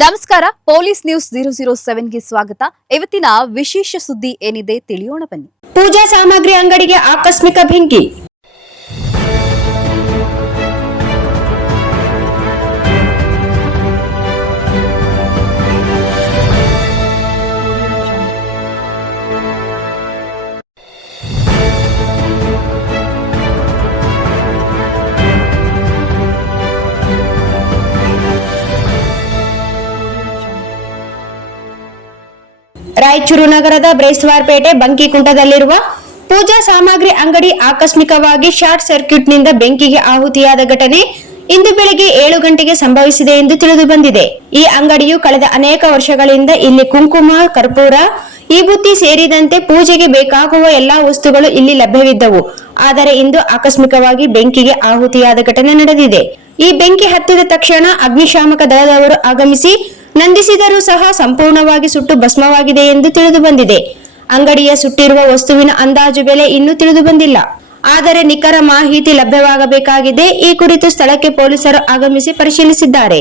ನಮಸ್ಕಾರ, police news 007ಗೆ ಸ್ವಾಗತ. ಇವತ್ತಿನ ವಿಶೇಷ ಸುದ್ದಿ ಏನಿದೆ ತಿಳಿಯೋಣ ಬನ್ನಿ. ಪೂಜಾ ಸಾಮಗ್ರಿ ಅಂಗಡಿಗೆ ಆಕಸ್ಮಿಕ ಬೆಂಕಿ. ರಾಯಚೂರು ನಗರದ ಬ್ರೇಸ್ವಾರ್ಪೇಟೆ ಬಂಕಿಕುಂಟದಲ್ಲಿರುವ ಪೂಜಾ ಸಾಮಗ್ರಿ ಅಂಗಡಿ ಆಕಸ್ಮಿಕವಾಗಿ ಶಾರ್ಟ್ ಸರ್ಕ್ಯೂಟ್ನಿಂದ ಬೆಂಕಿಗೆ ಆಹುತಿಯಾದ ಘಟನೆ ಇಂದು ಬೆಳಗ್ಗೆ 7 ಗಂಟೆಗೆ ಸಂಭವಿಸಿದೆ ಎಂದು ತಿಳಿದು ಬಂದಿದೆ. ಈ ಅಂಗಡಿಯು ಕಳೆದ ಅನೇಕ ವರ್ಷಗಳಿಂದ ಇಲ್ಲಿ ಕುಂಕುಮ, ಕರ್ಪೂರ, ವಿಭೂತಿ ಸೇರಿದಂತೆ ಪೂಜೆಗೆ ಬೇಕಾಗುವ ಎಲ್ಲಾ ವಸ್ತುಗಳು ಇಲ್ಲಿ ಲಭ್ಯವಿದ್ದವು. ಆದರೆ ಇಂದು ಆಕಸ್ಮಿಕವಾಗಿ ಬೆಂಕಿಗೆ ಆಹುತಿಯಾದ ಘಟನೆ ನಡೆದಿದೆ. ಈ ಬೆಂಕಿ ಹತ್ತಿದ ತಕ್ಷಣ ಅಗ್ನಿಶಾಮಕ ದಳದವರು ಆಗಮಿಸಿ ನಂದಿಸಿದರೂ ಸಹ ಸಂಪೂರ್ಣವಾಗಿ ಸುಟ್ಟು ಭಸ್ಮವಾಗಿದೆ ಎಂದು ತಿಳಿದು ಬಂದಿದೆ. ಅಂಗಡಿಯ ಸುಟ್ಟಿರುವ ವಸ್ತುವಿನ ಅಂದಾಜು ಬೆಲೆ ಇನ್ನೂ ತಿಳಿದು ಬಂದಿಲ್ಲ. ಆದರೆ ನಿಖರ ಮಾಹಿತಿ ಲಭ್ಯವಾಗಬೇಕಾಗಿದೆ. ಈ ಕುರಿತು ಸ್ಥಳಕ್ಕೆ ಪೊಲೀಸರು ಆಗಮಿಸಿ ಪರಿಶೀಲಿಸಿದ್ದಾರೆ.